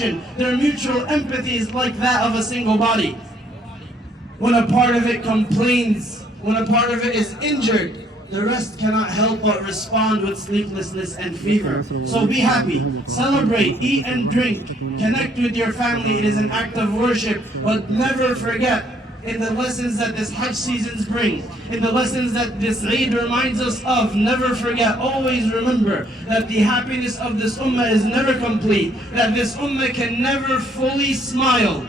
cooperation, their mutual empathy is like that of a single body. When a part of it complains, when a part of it is injured, the rest cannot help but respond with sleeplessness and fever. So be happy, celebrate, eat and drink, connect with your family. It is an act of worship, but never forget in the lessons that this Hajj seasons bring, in the lessons that this Eid reminds us of. Never forget, always remember that the happiness of this ummah is never complete, that this ummah can never fully smile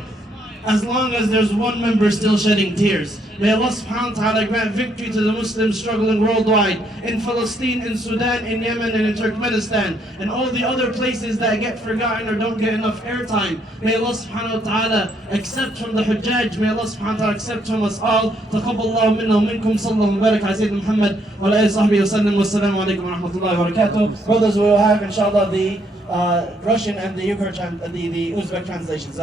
as long as there's one member still shedding tears. May Allah subhanahu wa ta'ala grant victory to the Muslims struggling worldwide, in Palestine, in Sudan, in Yemen, and in Turkmenistan, and all the other places that get forgotten or don't get enough airtime. May Allah subhanahu wa ta'ala accept from the Hujjaj, may Allah subhanahu wa ta'ala accept from us all. Taqabbalallahu minna wa minkum, sallallahu barak ala Sayyidina Muhammad wa ala alihi wa sahbihi wa sallam. Wassalamu alaikum wa rahmatullahi wa barakatuh. Brothers, we will have inshallah the Russian and the Uzbek translations.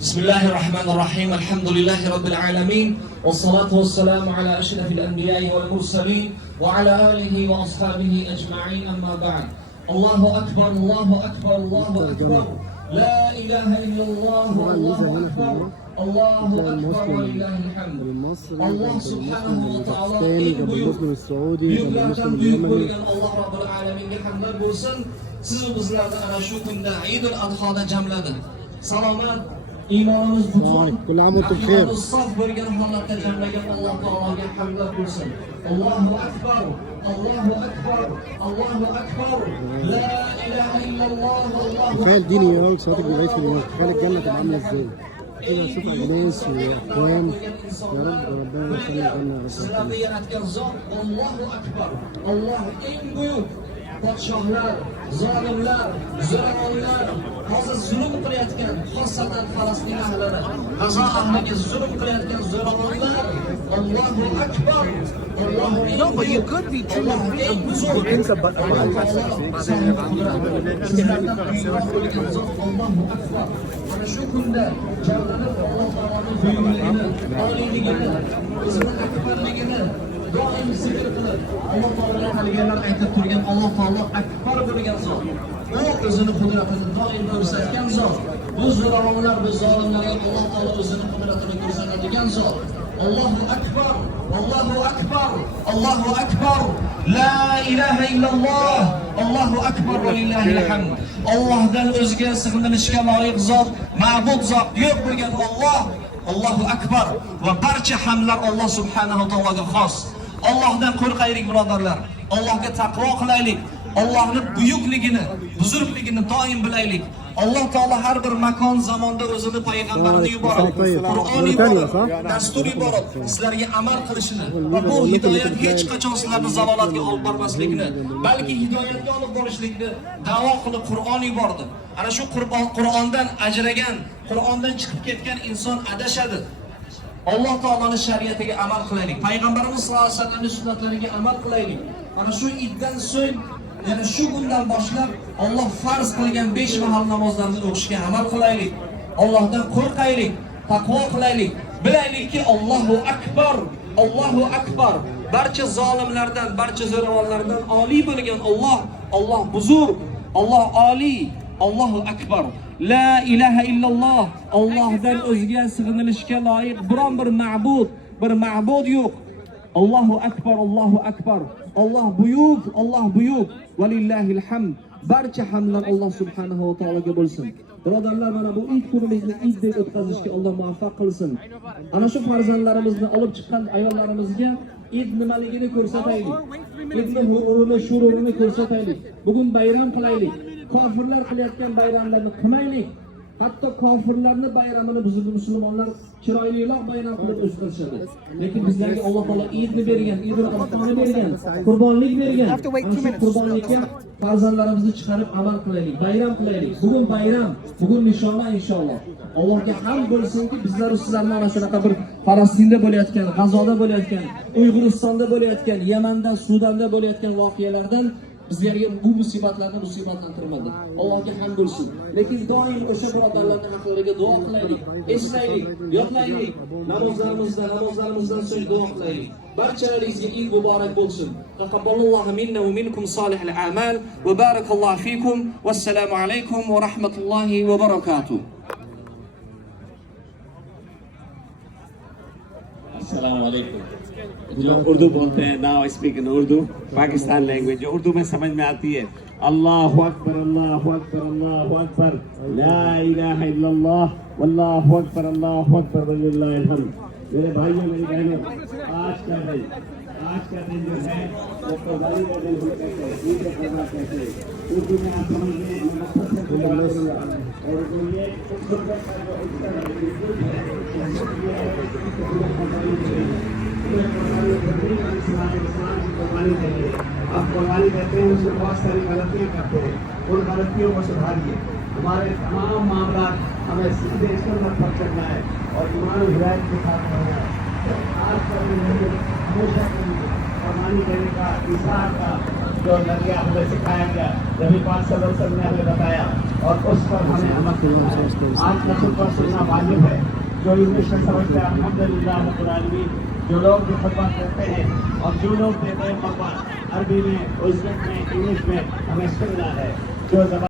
بسم الله الرحمن الرحيم الحمد لله رب العالمين والصلاة والسلام على أشرف الأنبياء والمرسلين وعلى آله وأصحابه أجمعين أما بعد الله أكبر الله أكبر الله أكبر لا إله إلا الله الله أكبر الله أكبر ولله الحمد الله سبحانه وتعالى büyüklerden büyük bölgen Allah Rabbul Alemin'e hamdlar bulsun. Siz bizlerden ana şu günde Eid-ül Adha'da jamladı. Salomat, imonimiz butun, aqidamiz sof bo'lgan holatda jamlagan Alloh taologa hamdlar bo'lsin. Allohu akbar, Allohu akbar, Allohu akbar. La ilaha illalloh, Allohu تخيل ديني يا راجل صلاتك بيعيد في اليوم، تخيل الجنة تبقى عاملة ازاي؟ كده اشوف ناس واقوام يا رب ربنا يخلي الجنة. Sizlarni yaratgan zot Allohu akbar. Alloh eng buyuk. Podshohlar, zolimlar, zo'ravonlar, hozir zulm qilayotgan, xosatan Falastin ahlini, G'azo ahliga zulm qilayotgan zo'ravonlar, Allohu akbar. Allohu No, but you could be true. Think about Mana shu kunda jamlanib Alloh taoloning buyukligini, oliyligini, o'zini akbarligini doim zikr qilib, Alloh taolo haligalar aytib turgan Alloh taolo akbar bo'lgan zot. U o'zini qudratini doim ko'rsatgan zot. Bu zo'ravonlar, bu zolimlarga Alloh taolo o'zini qudratini ko'rsatadigan zot. Allohu akbar, Allohu akbar, Allohu akbar. La ilaha illalloh, Allohu akbar va lillahil hamd. Allohdan o'zga sig'inishga loyiq zot, ma'bud zot yo'q bo'lgan Alloh. Allohu akbar va barcha hamdlar Alloh subhanahu va taologa xos. Allohdan qo'rqaylik birodarlar. Allohga taqvo qilaylik. Allohning buyukligini, buzurgligini doim bilaylik. Alloh taolo har bir makon zamonda o'zini payg'ambarini yuborib, Qur'on yuborib, dastur yuborib, sizlarga amal qilishini va bu hidoyat hech qachon sizlarni zalolatga olib bormasligini, balki hidoyatga olib borishlikni da'vo qilib Qur'on yubordi. Ana shu Qur'ondan ajragan, Qur'ondan chiqib ketgan inson adashadi. Alloh taoloning shariatiga amal qilaylik. Payg'ambarimiz sollallohu alayhi vasallamning sunnatlariga amal qilaylik. Mana shu iddan so'ng, yana shu kundan boshlab Alloh farz qilgan 5 mahal namozlarni o'qishga amal qilaylik. Allohdan qo'rqaylik, taqvo qilaylik. Bilaylikki Allohu akbar, Allohu akbar. Barcha zolimlardan, barcha zo'ravonlardan oliy bo'lgan Alloh, Alloh buzur, Alloh oliy, Allohu akbar. La ilaha illalloh. Allohdan o'zga sig'inilishga loyiq biron bir ma'bud yo'q. Allohu akbar, Allohu akbar. Alloh buyuk, Alloh buyuk. Valillahil hamd. Barcha hamdlar Alloh subhanahu va taologa bo'lsin. Birodarlar, mana bu ilk kunimizni Eid deb o'tkazishga Alloh muvaffaq qilsin. Ana shu farzandlarimizni olib chiqqan ayollarimizga Eid nimaligini ko'rsataylik. Eidning o'rni, shuruni ko'rsataylik. Bugun bayram qilaylik. Kofirlar qilayotgan bayramlarni qilmaylik. Hatto kofirlarning bayramini biz musulmonlar chiroyliroq bayram qilib o'tkazishadi. Lekin bizlarga Alloh taolo Eidni bergan, Eidul Adhoni bergan, qurbonlik bergan. Qurbonlikka farzandlarimizni chiqarib amal qilaylik, bayram qilaylik. Bugun bayram, bugun nishona inshaalloh. Allohga hamd bo'lsinki, bizlar sizlarni mana shunaqa bir Falastinda bo'layotgan, G'azoda bo'layotgan, Uyg'uristonda bo'layotgan, Yamanda, Sudanda bo'layotgan voqealardan bizlarga bu musibatlarni musibatlantirmadi. Allohga hamd bo'lsin. Lekin doim o'sha birodarlarning haqlariga duo qilaylik, eslaylik, yodlaylik. Namozlarimizdan so'ng duo qilaylik. Barchalaringizga Eid muborak bo'lsin. Taqabbalallohu minna va minkum solihul a'mal va barakallohu fikum. Vassalomu alaykum va rahmatullohi va barakatuh. अस्सलाम वालेकुम। जो उर्दू बोलते हैं now I speak in Urdu, Pakistan language जो उर्दू में समझ में आती है। अल्लाहु अकबर अल्लाहु अकबर अल्लाहु अकबर ला इलाहा इल्लल्लाह वल्लाहु अकबर अल्लाहु अकबर वलिल्लाहिल हम्द। मेरे भाइयों मेरी बहनों, आज का दिन जो है वो कुर्बानी का दिन हम कहते हैं, ईद कुर्बान कहते हैं। उर्दू में आप समझ लें, मैं मकसद से बोल रहा हूं और जो ये खुर्बत का जो हिस्सा है आप कुर्बानी करते हैं, उसमें बहुत सारी गलतियाँ करते हैं, उन गलतियों को सुधारिए। हमारे तमाम मामला हमें सीधे इस पर चलना है और ईमान हिदायत के साथ रहना है। आज का दिन हमेशा कुर्बानी देने का, इसार का जो नजरिया हमें सिखाया गया, नबी पाक सल्लल्लाहु अलैहि वसल्लम ने हमें बताया और उस पर हमें अमल करना है। आज का सुबह सुनना वाजिब है। जो इंग्लिश में समझते हैं अल्हम्दुलिल्लाह रब्बिल आलमीन, जो लोग भी खुतबा करते हैं और जो लोग देते हैं खुतबा अरबी में, उज़्बेक में, इंग्लिश में, हमें सुनना है। जो